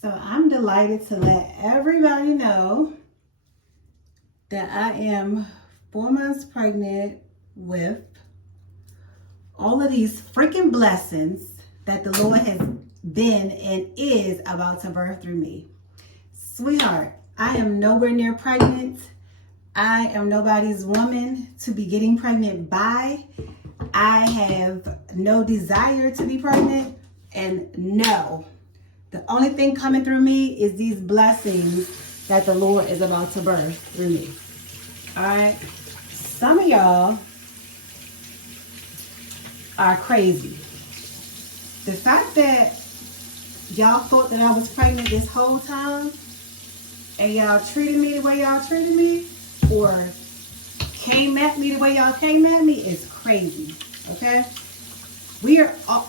So I'm delighted to let everybody know that I am 4 months pregnant with all of these freaking blessings that the Lord has been and is about to birth through me. Sweetheart, I am nowhere near pregnant. I am nobody's woman to be getting pregnant by. I have no desire to be pregnant. And no, the only thing coming through me is these blessings that the Lord is about to birth through me. All right. Some of y'all are crazy. The fact that y'all thought that I was pregnant this whole time and y'all treated me the way y'all treated me or came at me the way y'all came at me is crazy. Okay?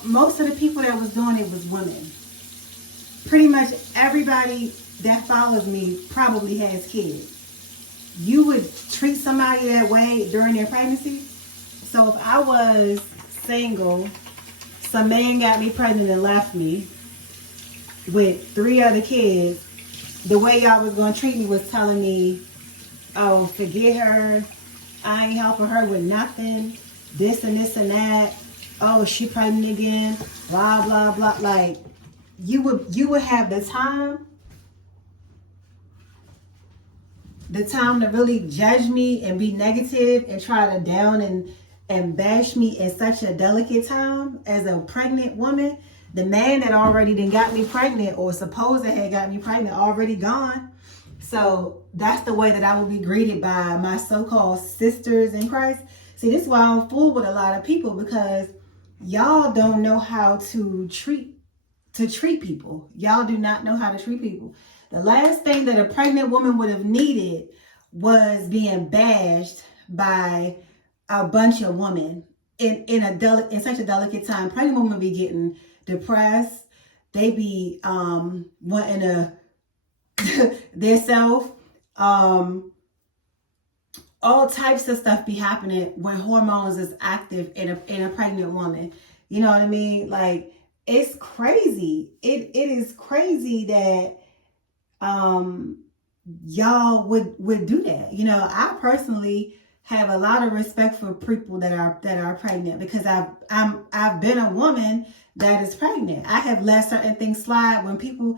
Most of the people that was doing it was women. Pretty much everybody that follows me probably has kids. You would treat somebody that way during their pregnancy. So if I was single, some man got me pregnant and left me with 3 other kids, the way y'all was going to treat me was telling me, oh, forget her. I ain't helping her with nothing. This and this and that. Oh, she pregnant again. Blah, blah, blah. Like, you would have the time to really judge me and be negative and try to down and bash me in such a delicate time as a pregnant woman. The man that already done got me pregnant or supposed to have got me pregnant already gone. So that's the way that I will be greeted by my so-called sisters in Christ. See, this is why I'm fooled with a lot of people, because y'all don't know how to treat people. Y'all do not know how to treat people. The last thing that a pregnant woman would have needed was being bashed by a bunch of women in such a delicate time. Pregnant women be getting depressed. They be wanting to their self. All types of stuff be happening when hormones is active in a pregnant woman. You know what I mean? Like, it's crazy. It is crazy that y'all would do that. You know, I personally have a lot of respect for people that are pregnant, because I've been a woman that is pregnant. I have let certain things slide when people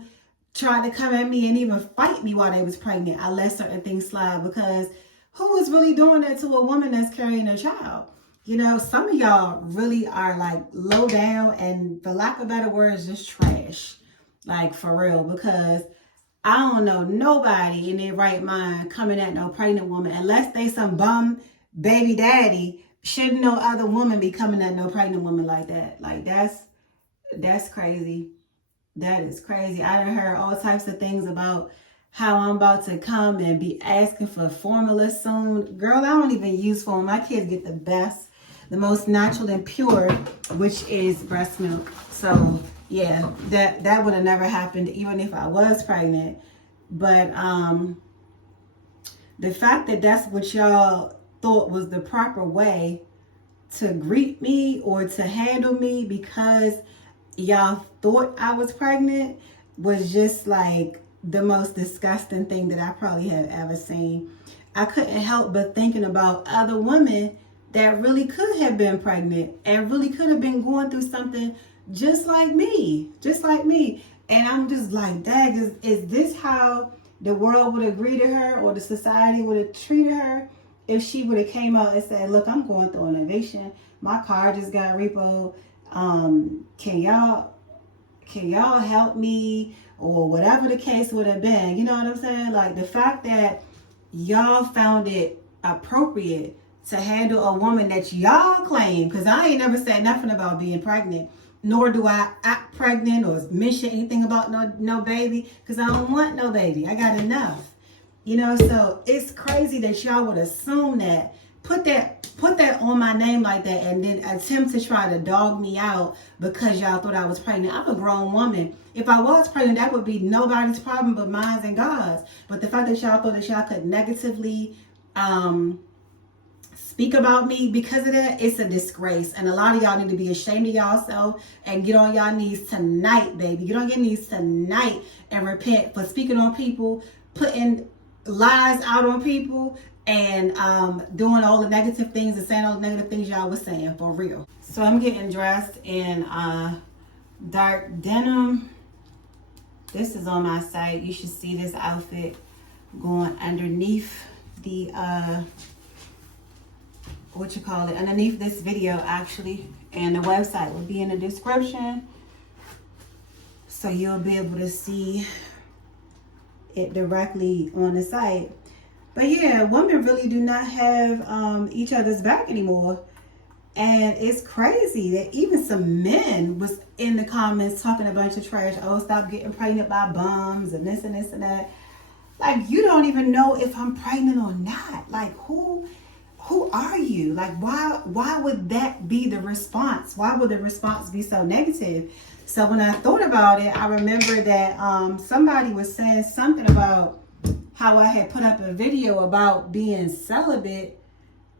tried to come at me and even fight me while they was pregnant. I let certain things slide, because who is really doing that to a woman that's carrying a child? You know, some of y'all really are like low down and, for lack of better words, just trash. Like, for real, because I don't know nobody in their right mind coming at no pregnant woman, unless they some bum baby daddy. Shouldn't no other woman be coming at no pregnant woman like that. Like, that's crazy. That is crazy. I done heard all types of things about how I'm about to come and be asking for formula soon. Girl, I don't even use formula. My kids get the best, the most natural and pure, which is breast milk. So yeah, that would have never happened even if I was pregnant. But the fact that that's what y'all thought was the proper way to greet me or to handle me because y'all thought I was pregnant was just like the most disgusting thing that I probably have ever seen. I couldn't help but thinking about other women that really could have been pregnant and really could have been going through something just like me. And I'm just like, dang, is this how the world would have greeted her, or the society would have treated her if she would have came out and said, look, I'm going through an eviction. My car just got repoed. Can y'all help me? Or whatever the case would have been. You know what I'm saying? Like, the fact that y'all found it appropriate to handle a woman that y'all claim, because I ain't never said nothing about being pregnant, nor do I act pregnant or mention anything about no baby, because I don't want no baby. I got enough. You know, so it's crazy that y'all would assume that, put that on my name like that, and then attempt to try to dog me out because y'all thought I was pregnant. I'm a grown woman. If I was pregnant, that would be nobody's problem but mine and God's. But the fact that y'all thought that y'all could negatively speak about me because of that, it's a disgrace. And a lot of y'all need to be ashamed of y'allself and get on y'all knees tonight, baby. Get on your knees tonight and repent for speaking on people, putting lies out on people, and doing all the negative things and saying all the negative things y'all was saying, for real. So I'm getting dressed in dark denim. This is on my site. You should see this outfit going underneath the underneath this video actually, and the website will be in the description, so you'll be able to see it directly on the site. But yeah, women really do not have each other's back anymore. And it's crazy that even some men was in the comments talking a bunch of trash. Oh, stop getting pregnant by bums and this and this and that. Like, you don't even know if I'm pregnant or not. Like, who are you? Like, why would that be the response? Why would the response be so negative? So when I thought about it, I remember that somebody was saying something about how I had put up a video about being celibate,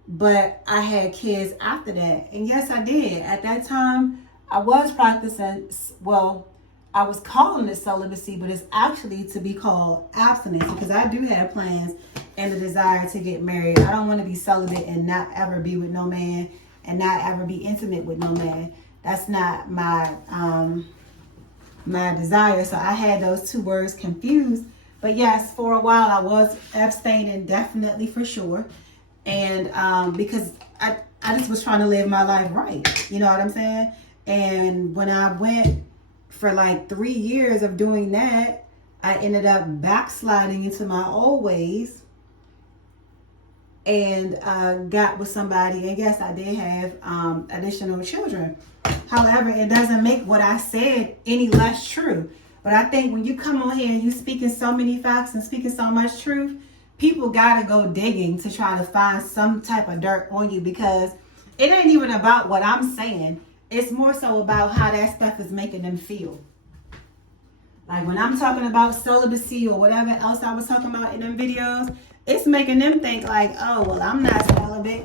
but I had kids after that. And yes, I did. At that time, I was practicing, well, I was calling it celibacy, but it's actually to be called abstinence, because I do have plans and the desire to get married. I don't want to be celibate and not ever be with no man and not ever be intimate with no man. That's not my my desire. So I had those two words confused. But yes, for a while I was abstaining, definitely, for sure. And because I just was trying to live my life right. You know what I'm saying? And when I went for like 3 years of doing that, I ended up backsliding into my old ways and got with somebody. And yes, I did have additional children. However, it doesn't make what I said any less true. But I think when you come on here and you speaking so many facts and speaking so much truth, people got to go digging to try to find some type of dirt on you, because it ain't even about what I'm saying. It's more so about how that stuff is making them feel. Like when I'm talking about celibacy or whatever else I was talking about in them videos, it's making them think like, oh, well, I'm not celibate.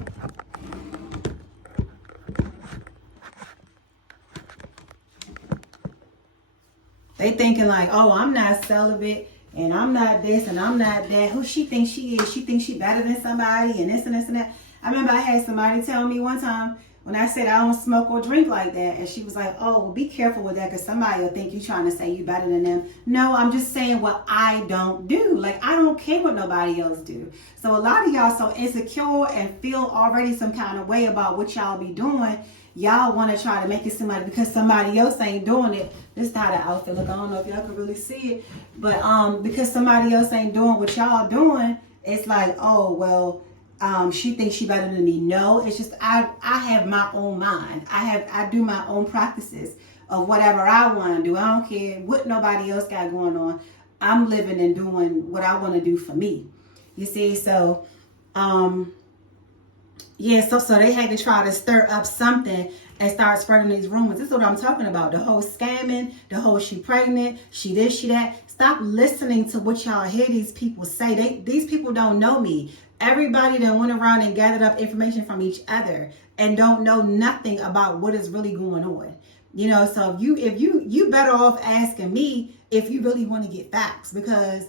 They thinking like, oh, I'm not celibate and I'm not this and I'm not that. Who she thinks she is? She thinks she better than somebody and this and this and that. I remember I had somebody tell me one time when I said I don't smoke or drink like that, and she was like, oh, well, be careful with that, because somebody will think you're trying to say you better than them. No, I'm just saying what I don't do. Like, I don't care what nobody else do. So a lot of y'all so insecure and feel already some kind of way about what y'all be doing. Y'all want to try to make it seem like because somebody else ain't doing it. This is how the outfit look. I don't know if y'all can really see it. But because somebody else ain't doing what y'all doing, it's like, oh, well, she thinks she better than me. No, it's just I have my own mind. I do my own practices of whatever I want to do. I don't care what nobody else got going on. I'm living and doing what I want to do for me. You see, so yeah, so they had to try to stir up something and start spreading these rumors. This is what I'm talking about. The whole scamming, the whole she pregnant, she this, she that. Stop listening to what y'all hear these people say. These people don't know me. Everybody that went around and gathered up information from each other and don't know nothing about what is really going on. You know, so if you better off asking me if you really want to get facts, because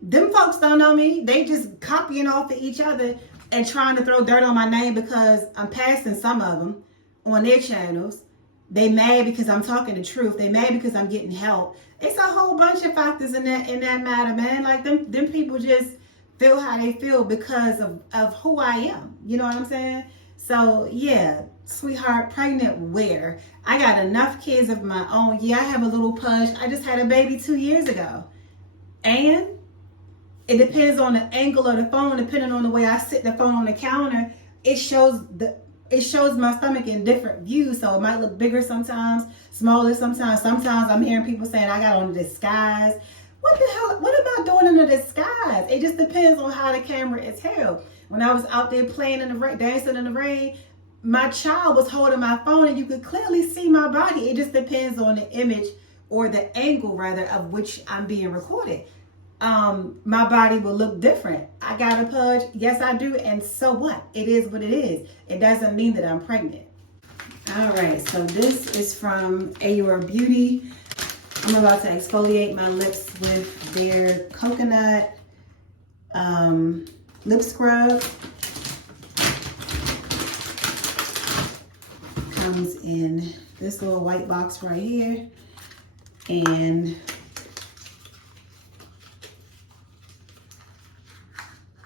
them folks don't know me. They just copying off of each other and trying to throw dirt on my name because I'm passing some of them on their channels. They mad because I'm talking the truth. They mad because I'm getting help. It's a whole bunch of factors in that matter, man. Like them people just feel how they feel because of who I am. You know what I'm saying? So yeah, sweetheart, pregnant where? I got enough kids of my own. Yeah, I have a little push. I just had a baby 2 years ago. And it depends on the angle of the phone, depending on the way I sit the phone on the counter. It shows my stomach in different views. So it might look bigger sometimes, smaller sometimes. Sometimes I'm hearing people saying I got on a disguise. What the hell? What am I doing in a disguise? It just depends on how the camera is held. When I was out there playing in the rain, dancing in the rain, my child was holding my phone and you could clearly see my body. It just depends on the image or the angle rather of which I'm being recorded. my body will look different. I got a pudge, yes I do, and so what? It is what it is. It doesn't mean that I'm pregnant. All right, so this is from Aior Beauty. I'm about to exfoliate my lips with their coconut lip scrub. Comes in this little white box right here, and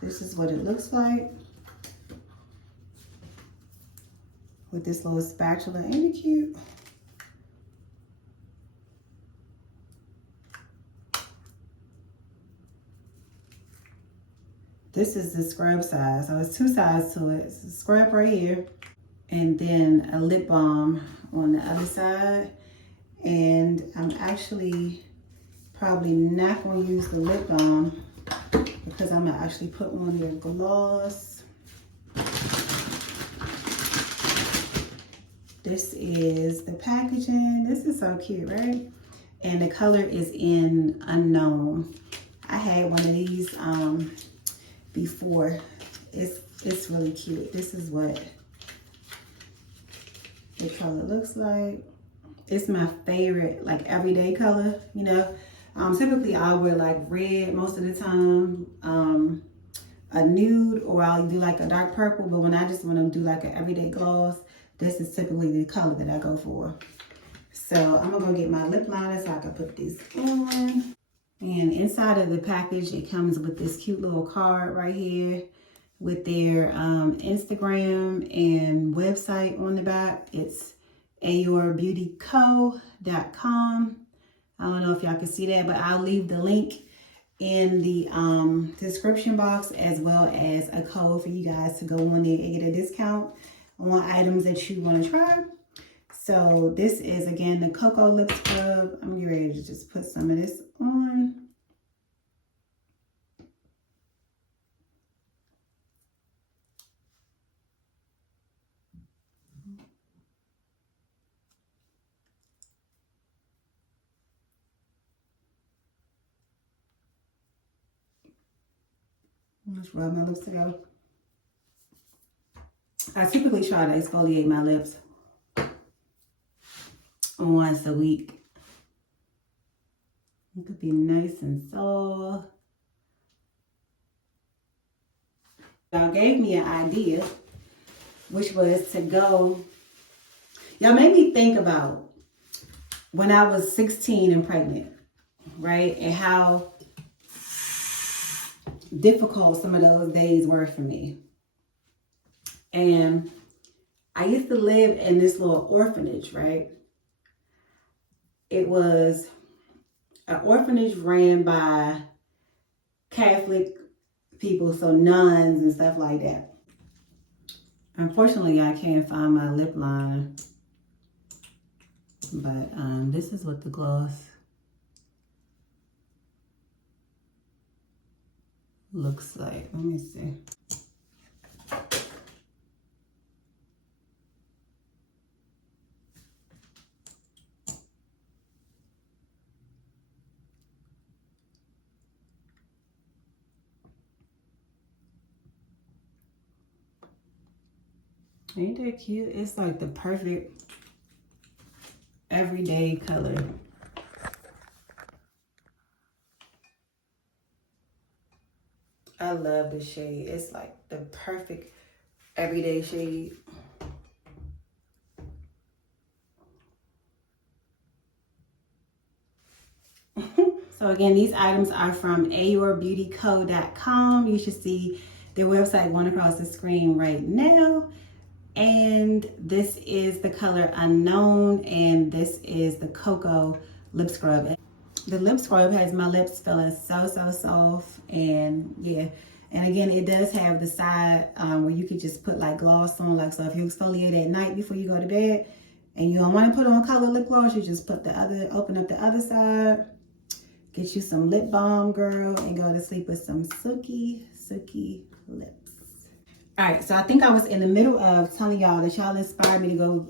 this is what it looks like with this little spatula. Ain't it cute? This is the scrub size. So it's two sides to it. It's a scrub right here, and then a lip balm on the other side. And I'm actually probably not going to use the lip balm because I'm going to actually put on their gloss. This is the packaging. This is so cute, right? And the color is in Unknown. I had one of these before. It's really cute. This is what the color looks like. It's my favorite, like, everyday color, you know. Typically I wear like red most of the time, a nude, or I'll do like a dark purple, but when I just want to do like an everyday gloss, this is typically the color that I go for. So I'm gonna go get my lip liner so I can put this on. And inside of the package, it comes with this cute little card right here with their Instagram and website on the back. It's AiorBeautyCo.com. I don't know if y'all can see that, but I'll leave the link in the description box, as well as a code for you guys to go on there and get a discount on items that you want to try. So this is, again, the Cocoa Lip Scrub. I'm getting ready to just put some of this on. Let's rub my lips together. I typically try to exfoliate my lips once a week. It could be nice and soft. Y'all gave me an idea, which was to go. Y'all made me think about when I was 16 and pregnant, right? And how difficult some of those days were for me. And I used to live in this little orphanage, right? It was an orphanage ran by Catholic people, so nuns and stuff like that. Unfortunately, I can't find my lip liner, but this is what the gloss looks like. Let me see. Ain't that cute? It's like the perfect everyday color. I love this shade. It's like the perfect everyday shade. So again, these items are from AiorBeautyCo.com. You should see their website going across the screen right now. And this is the color Unknown, and this is the Cocoa Lip Scrub. The lip scrub has my lips feeling so soft, and yeah. And again, it does have the side where you could just put like gloss on, like, so if you exfoliate at night before you go to bed and you don't want to put on color lip gloss, you just put the other, open up the other side, get you some lip balm, girl, and go to sleep with some silky lips. All right, so I think I was in the middle of telling y'all that y'all inspired me to go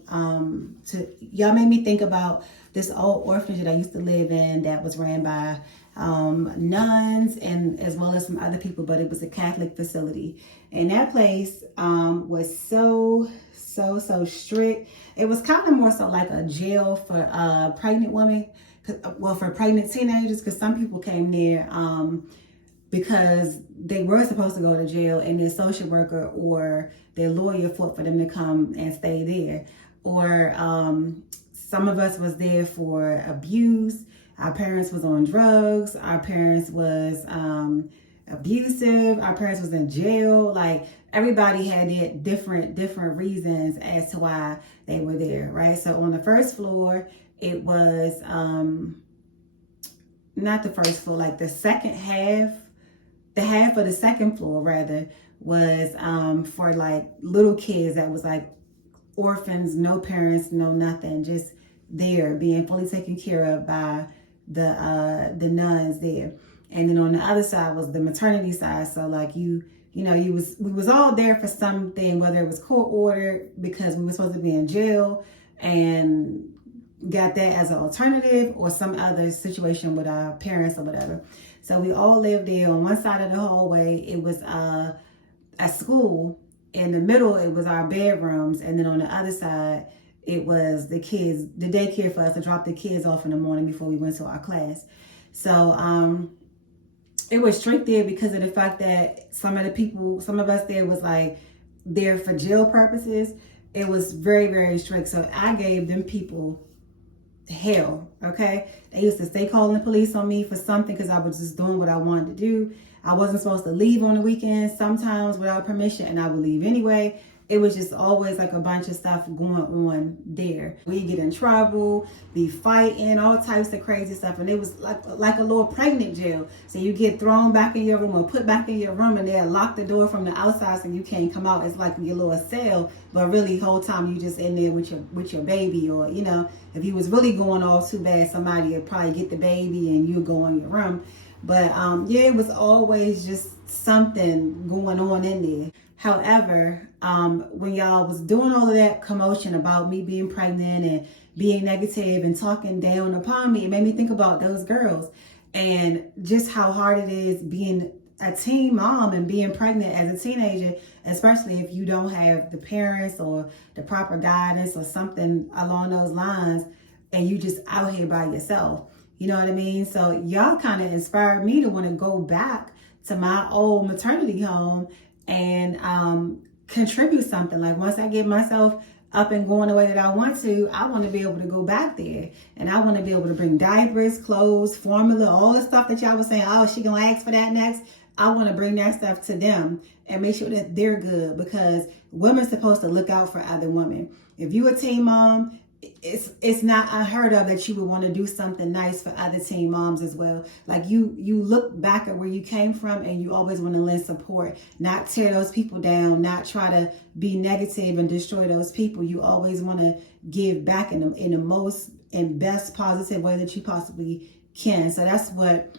y'all made me think about this old orphanage that I used to live in that was ran by nuns, and as well as some other people, but it was a Catholic facility. And that place was so strict. It was kind of more so like a jail for pregnant women, well, for pregnant teenagers, because some people came there because they were supposed to go to jail, and their social worker or their lawyer fought for them to come and stay there. Or some of us was there for abuse. Our parents was on drugs. Our parents was abusive. Our parents was in jail. Like, everybody had their different reasons as to why they were there, right? So on the first floor, it was not the first floor, like the second half. The half of the second floor, rather, was for like little kids that was like orphans, no parents, no nothing, just there being fully taken care of by the nuns there. And then on the other side was the maternity side. So like we was all there for something, whether it was court ordered because we were supposed to be in jail and got that as an alternative, or some other situation with our parents or whatever. So we all lived there. On one side of the hallway, it was a school. In the middle, it was our bedrooms. And then on the other side, it was the kids, the daycare for us to drop the kids off in the morning before we went to our class. So it was strict there because of the fact that some of us there was like there for jail purposes. It was very strict. So I gave them people hell, okay? They used to stay calling the police on me for something because I was just doing what I wanted to do. I wasn't supposed to leave on the weekends sometimes without permission, and I would leave anyway. It was just always like a bunch of stuff going on there. We get in trouble, be fighting, all types of crazy stuff. And it was like a little pregnant jail. So you get thrown back in your room or put back in your room, and they'll lock the door from the outside so you can't come out. It's like your little cell, but really the whole time you just in there with your baby. Or, you know, if you was really going off too bad, somebody would probably get the baby and you go in your room. But yeah, it was always just something going on in there. However, when y'all was doing all of that commotion about me being pregnant and being negative and talking down upon me, it made me think about those girls and just how hard it is being a teen mom and being pregnant as a teenager, especially if you don't have the parents or the proper guidance or something along those lines, and you just out here by yourself. You know what I mean? So y'all kind of inspired me to want to go back to my old maternity home and contribute something. Like, once I get myself up and going the way that I want to be able to go back there. And I want to be able to bring diapers, clothes, formula, all the stuff that y'all was saying, oh, she gonna ask for that next. I want to bring that stuff to them and make sure that they're good, because women's supposed to look out for other women. If you a teen mom, it's not unheard of that you would want to do something nice for other teen moms as well. Like, you look back at where you came from, and you always want to lend support, not tear those people down, not try to be negative and destroy those people. You always want to give back in the most and best positive way that you possibly can. So that's what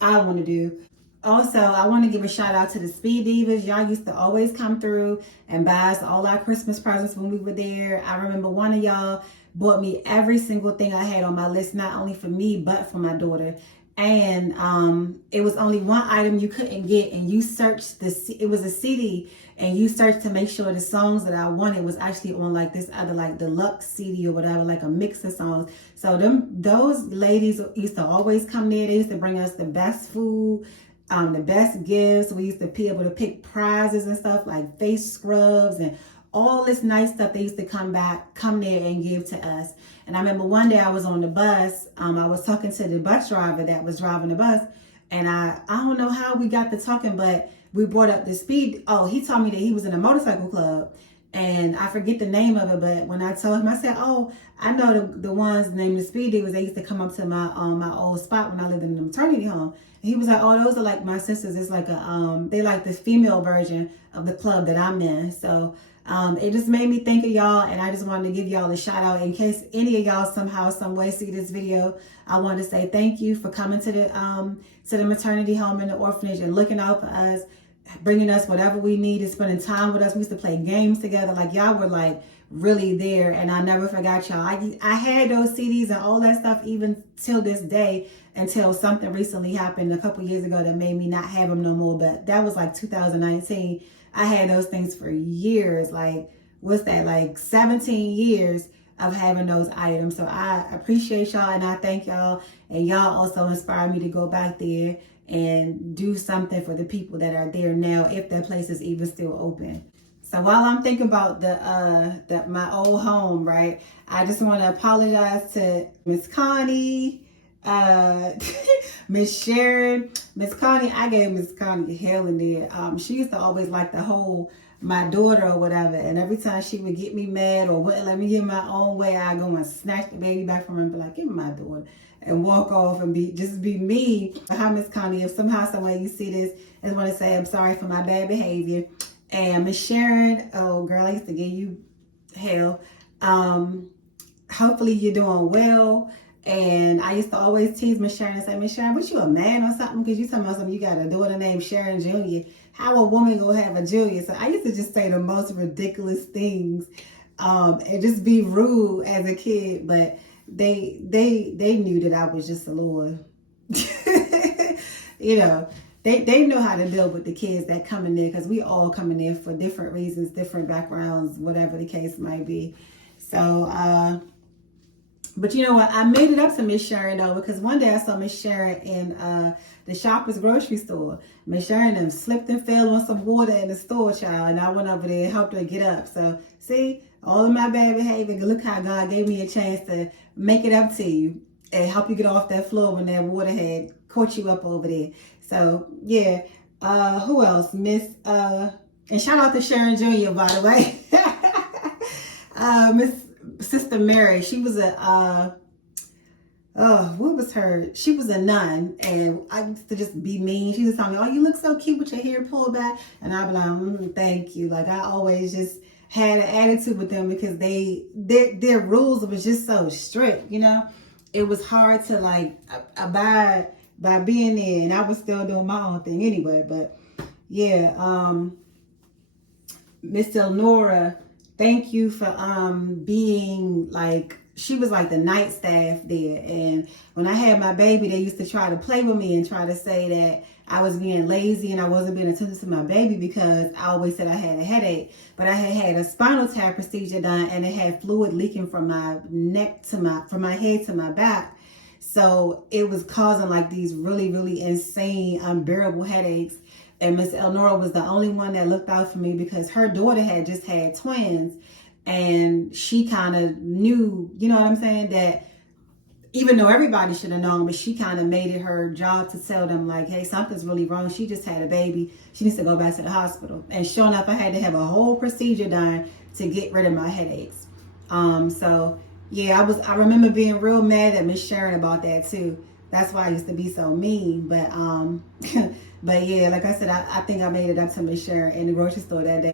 I want to do. Also, I want to give a shout out to the Speed Divas. Y'all used to always come through and buy us all our Christmas presents when we were there. I remember one of y'all bought me every single thing I had on my list, not only for me, but for my daughter. And it was only one item you couldn't get, and you searched it was a CD, and you searched to make sure the songs that I wanted was actually on like this other like deluxe CD or whatever, like a mix of songs. So those ladies used to always come there. They used to bring us the best food, the best gifts. We used to be able to pick prizes and stuff like face scrubs and all this nice stuff. They used to come there and give to us. And I remember one day I was on the bus. I was talking to the bus driver that was driving the bus. And I don't know how we got to talking, but we brought up the speed. Oh, he told me that he was in a motorcycle club. And I forget the name of it, but when I told him, I said, oh, I know the ones named the Speed Divas. They used to come up to my old spot when I lived in the maternity home. And he was like, oh, those are like my sisters. It's like they like the female version of the club that I'm in. So it just made me think of y'all, and I just wanted to give y'all a shout out in case any of y'all somehow, some way see this video. I wanted to say thank you for coming to the maternity home and the orphanage and looking out for us, bringing us whatever we needed, spending time with us. We used to play games together. Like, y'all were like really there, and I never forgot y'all. I had those CDs and all that stuff even till this day, until something recently happened a couple years ago that made me not have them no more. But that was like 2019. I had those things for years. Like, what's that, like 17 years of having those items. So I appreciate y'all, and I thank y'all, and y'all also inspired me to go back there and do something for the people that are there now, if that place is even still open. So while I'm thinking about my old home, right, I just want to apologize to Miss Connie, Miss Sharon. Miss Connie, I gave Miss Connie hell in there. She used to always like to hold my daughter or whatever, and every time she would get me mad or wouldn't let me get my own way, I go and snatch the baby back from her and be like, give me my daughter, and walk off and be me. Hi, Miss Connie. If somehow, some way you see this, I just want to say I'm sorry for my bad behavior. And Miss Sharon, oh girl, I used to give you hell. Hopefully you're doing well. And I used to always tease Miss Sharon and say, Miss Sharon, what, you a man or something? Because you talking about something, you got a daughter named Sharon Jr. How a woman gonna have a Junior? So I used to just say the most ridiculous things, and just be rude as a kid. But they knew that I was just a little, you know, they know how to deal with the kids that come in there, because we all come in there for different reasons, different backgrounds, whatever the case might be. So, but you know what? I made it up to Miss Sharon though, because one day I saw Miss Sharon in the Shoppers grocery store. Miss Sharon and slipped and fell on some water in the store, child, and I went over there and helped her get up. So see, all of my bad behavior, look how God gave me a chance to make it up to you and help you get off that floor when that water had caught you up over there. So yeah, who else? And shout out to Sharon Jr. by the way. Miss Sister Mary, she was what was her? She was a nun, and I used to just be mean. She just told me, oh, you look so cute with your hair pulled back. And I'd be like, thank you. Like, I always just had an attitude with them, because their rules was just so strict, you know. It was hard to like abide by being there, and I was still doing my own thing anyway. But yeah, Miss Elnora, thank you for being like, she was like the night staff there. And when I had my baby, they used to try to play with me and try to say that I was being lazy and I wasn't being attentive to my baby, because I always said I had a headache. But I had a spinal tap procedure done, and it had fluid leaking from my neck to from my head to my back. So it was causing like these really, really insane, unbearable headaches. And Miss Elnora was the only one that looked out for me, because her daughter had just had twins, and she kind of knew, you know what I'm saying, that even though everybody should have known, but she kind of made it her job to tell them like, hey, something's really wrong. She just had a baby. She needs to go back to the hospital. And sure enough, I had to have a whole procedure done to get rid of my headaches. So yeah, I remember being real mad at Miss Sharon about that too. That's why I used to be so mean. But but yeah, like I said, I think I made it up to Miss Sharon in the grocery store that day.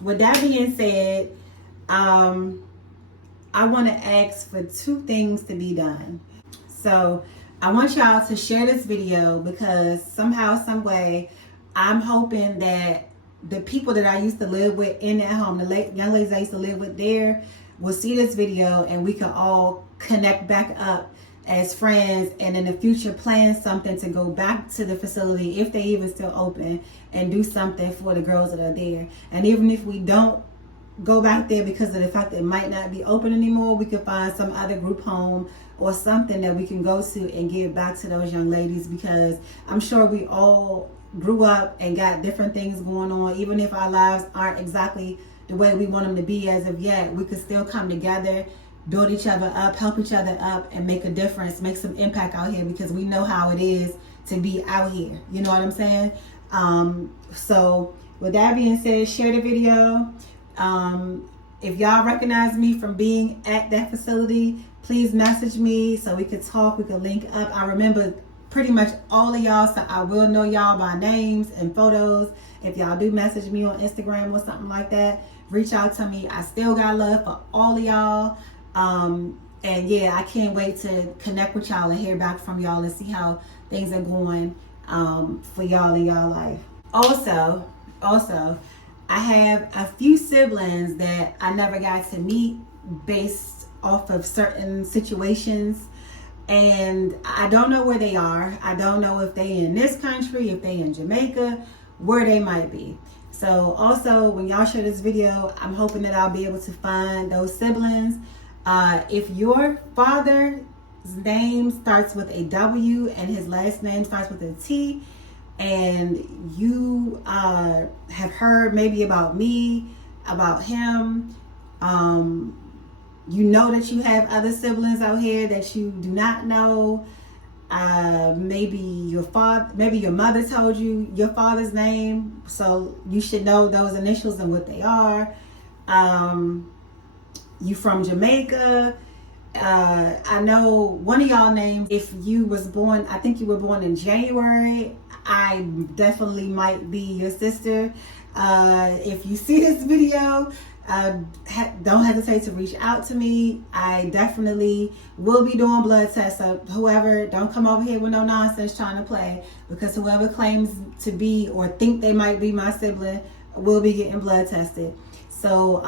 With that being said, I want to ask for two things to be done. So I want y'all to share this video, because somehow, some way, I'm hoping that the people that I used to live with in that home, the young ladies I used to live with there, will see this video, and we can all connect back up as friends, and in the future plan something to go back to the facility, if they even still open, and do something for the girls that are there. And even if we don't go back there because of the fact that it might not be open anymore, we could find some other group home or something that we can go to and give back to those young ladies, because I'm sure we all grew up and got different things going on. Even if our lives aren't exactly the way we want them to be as of yet, we could still come together, build each other up, help each other up, and make a difference, make some impact out here, because we know how it is to be out here. You know what I'm saying? So with that being said, share the video. If y'all recognize me from being at that facility, please message me so we could talk, we could link up. I remember pretty much all of y'all, so I will know y'all by names and photos. If y'all do message me on Instagram or something like that, reach out to me. I still got love for all of y'all. And yeah, I can't wait to connect with y'all and hear back from y'all and see how things are going for y'all in y'all life. Also, I have a few siblings that I never got to meet based off of certain situations. And I don't know where they are. I don't know if they in this country, if they in Jamaica, where they might be. So also, when y'all share this video, I'm hoping that I'll be able to find those siblings. If your father's name starts with a W and his last name starts with a T, and you have heard maybe about me, about him, you know that you have other siblings out here that you do not know. Maybe your mother told you your father's name, so you should know those initials and what they are. You from Jamaica. I know one of y'all names, if you was born, I think you were born in January, I definitely might be your sister. If you see this video, don't hesitate to reach out to me. I definitely will be doing blood tests. So whoever, don't come over here with no nonsense trying to play, because whoever claims to be or think they might be my sibling will be getting blood tested. So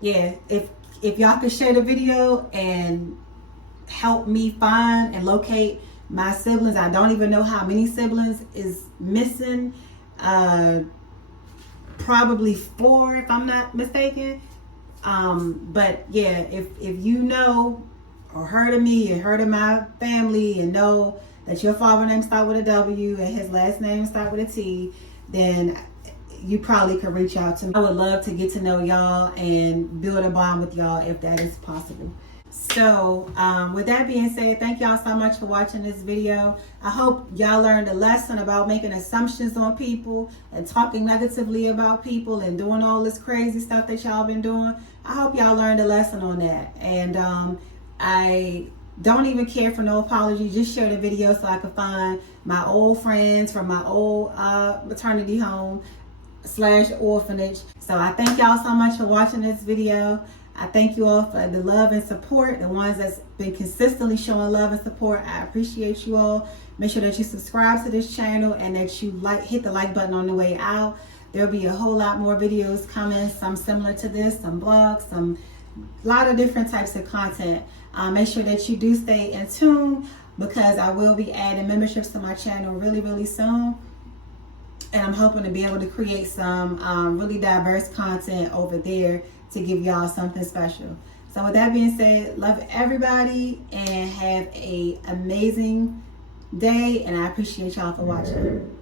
yeah, if y'all could share the video and help me find and locate my siblings. I don't even know how many siblings is missing. Probably 4 if I'm not mistaken. But yeah, if you know or heard of me and heard of my family and know that your father's name start with a W and his last name start with a T, then you probably could reach out to me. I would love to get to know y'all and build a bond with y'all if that is possible. So with that being said, thank y'all so much for watching this video. I hope y'all learned a lesson about making assumptions on people and talking negatively about people and doing all this crazy stuff that y'all been doing. I hope y'all learned a lesson on that. And I don't even care for no apology. Just share the video so I can find my old friends from my old maternity home / orphanage. So I thank y'all so much for watching this video. I thank you all for the love and support, the ones that's been consistently showing love and support. I appreciate you all. Make sure that you subscribe to this channel and that you hit the like button on the way out. There'll be a whole lot more videos coming, some similar to this, some blogs, a lot of different types of content. Make sure that you do stay in tune, because I will be adding memberships to my channel really, really soon. And I'm hoping to be able to create some really diverse content over there to give y'all something special. So with that being said, love everybody and have an amazing day, and I appreciate y'all for watching.